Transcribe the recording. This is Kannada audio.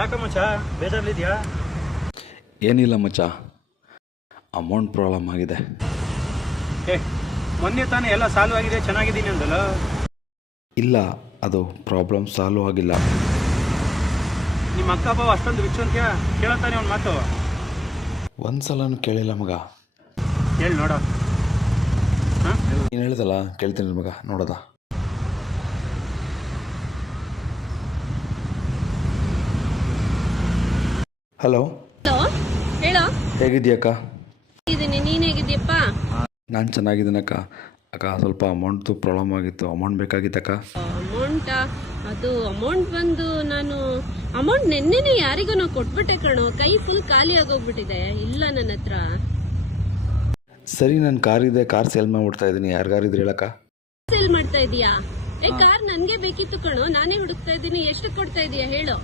ಯಾಕ ಮಚ್ಚ ಬೇಜಾರಲ್ಲಿದ್ಯಾ? ಏನಿಲ್ಲ ಮಚ್ಚ, ಅಮೌಂಟ್ ಪ್ರಾಬ್ಲಮ್ ಆಗಿದೆ. ಮೊನ್ನೆ ತಾನೇ ಎಲ್ಲ ಸಾಲ್ವ್ ಆಗಿದೆ, ಚೆನ್ನಾಗಿದ್ದೀನಿ ಅಂದಲ್ಲ. ಇಲ್ಲ, ಅದು ಪ್ರಾಬ್ಲಮ್ ಸಾಲ್ವ್ ಆಗಿಲ್ಲ. ನಿಮ್ಮ ಅಕ್ಕ ಬಾವ ಅಷ್ಟೊಂದು ರಿಚ್ ಅಂತ್ಯಾ? ಕೇಳತ್ತಾನೆ ಅವ್ನ ಮಾತು. ಒಂದ್ಸಲನೂ ಕೇಳಿಲ್ಲ ಮಗ. ಹೇಳಿ ನೋಡ. ನೀನು ಹೇಳ್ದಲ್ಲ, ಕೇಳ್ತೀನಿ ಮಗ, ನೋಡೋದ. ಹಲೋ ಹಲೋ, ಹೇಳೋ. ಹೇಗಿದ್ಯಕ್ಕ? ಇದೀನಿ, ನೀನು ಹೇಗಿದ್ಯಪ್ಪ? ನಾನು ಚೆನ್ನಾಗಿದ್ದೀನಕ್ಕ. ಅಕ್ಕ, ಸ್ವಲ್ಪ ಅಮೌಂಟ್ದು ಪ್ರಾಬ್ಲಮ್ ಆಗಿತ್ತು, ಅಮೌಂಟ್ ಬೇಕಾಗಿತ್ತಕ್ಕ. ಅಮೌಂಟಾ? ಅದು ಅಮೌಂಟ್ ಬಂದು ನಾನು ಅಮೌಂಟ್ ನೆನ್ನೆನೆ ಯಾರಿಗೂ ನಾವು ಕೊಟ್ಬಿಟ್ಟೆ ಕಣೋ. ಕೈ ಫುಲ್ ಖಾಲಿ ಆಗೋಗ್ಬಿಟ್ಟಿದೆ, ಇಲ್ಲ ನನ್ನ ಹತ್ರ. ಸರಿ, ನನ್ನ ಕಾರ್ ಇದೆ, ಕಾರ್ ಸೇಲ್ ಮಾಡ್ಬಿಡ್ತಾ ಇದ್ದೀನಿ. ಯಾರಿಗಾರಿದ್ರೆ ಹೇಳಕ್ಕ? ಸೇಲ್ ಮಾಡ್ತಾ ಇದೀಯಾ? ಕಾರ್ ನನ್ಗೆ ಬೇಕಿತ್ತು ಕಣೋ, ನಾನೇ ಹುಡುಕ್ತಾ ಇದ್ದೀನಿ. ಎಷ್ಟು ಕೊಡ್ತಾ ಇದೀಯಾ ಹೇಳು?